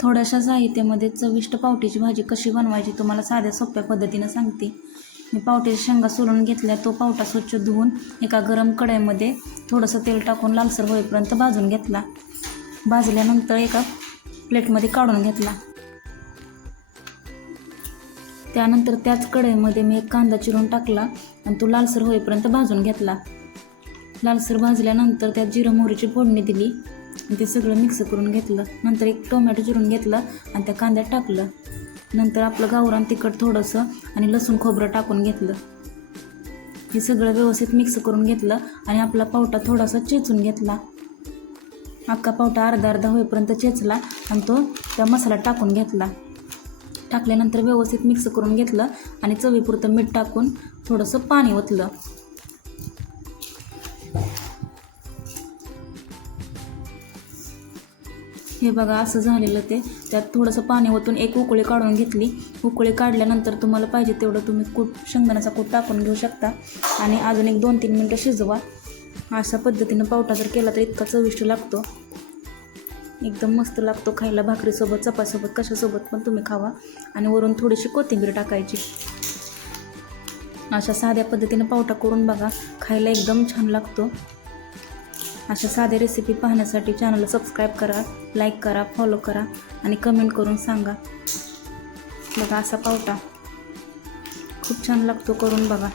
थोड्याशा साहित्यामध्ये चविष्ट पावट्याची भाजी कशी बनवायची तुम्हाला साध्या सोप्या पद्धतीनं सांगते। मी पावट्याच्या शेंगा सोलून घेतल्या। तो पावटा स्वच्छ धुवून एका गरम कढईमध्ये थोडंसं तेल टाकून लालसर होईपर्यंत भाजून घेतला। भाजल्यानंतर एका प्लेटमध्ये काढून घेतला। त्यानंतर त्याच कढईमध्ये मी एक कांदा चिरून टाकला आणि तो लालसर होईपर्यंत भाजून घेतला। लालसर भाजल्यानंतर त्यात जिरं मोहरीची फोडणी दिली आणि ते सगळं मिक्स करून घेतलं। नंतर एक टोमॅटो चिरून घेतलं आणि त्या कांद्यात टाकलं। नंतर आपलं गावरान तिखट थोडंसं आणि लसूण खोबरं टाकून घेतलं। हे सगळं व्यवस्थित मिक्स करून घेतलं आणि आपला पावटा थोडासा चेचून घेतला। अख्खा पावटा अर्धा अर्धा होईपर्यंत चेचला आणि तो त्या मसाल्यात टाकून घेतला। टाकल्यानंतर व्यवस्थित मिक्स करून घेतलं आणि चवीपुरतं मीठ टाकून थोडंसं पाणी ओतलं। हे बघा असं झालेलं ते। त्यात थोडंसं पाणी ओतून एक उकळी काढून घेतली। उकळी काढल्यानंतर तुम्हाला पाहिजे तेवढं तुम्ही शेंगदाण्याचा कूट टाकून घेऊ शकता आणि अजून एक 2-3 मिनटं शिजवा। अशा पद्धतीनं पावटा जर केला तर इतका चविष्ट लागतो, एकदम मस्त लागतो खायला। भाकरीसोबत, चपातीसोबत, कशासोबत पण तुम्ही खावा आणि वरून थोडीशी कोथिंबीर टाकायची। अशा साध्या पद्धतीनं पावटा करून बघा, खायला एकदम छान लागतो। अशा साध्या रेसिपी पाहण्यासाठी चॅनलला सबस्क्राईब करा, लाईक करा, फॉलो करा आणि कमेंट करून सांगा। बघा असा पावटा खूप छान लागतो, करून बघा।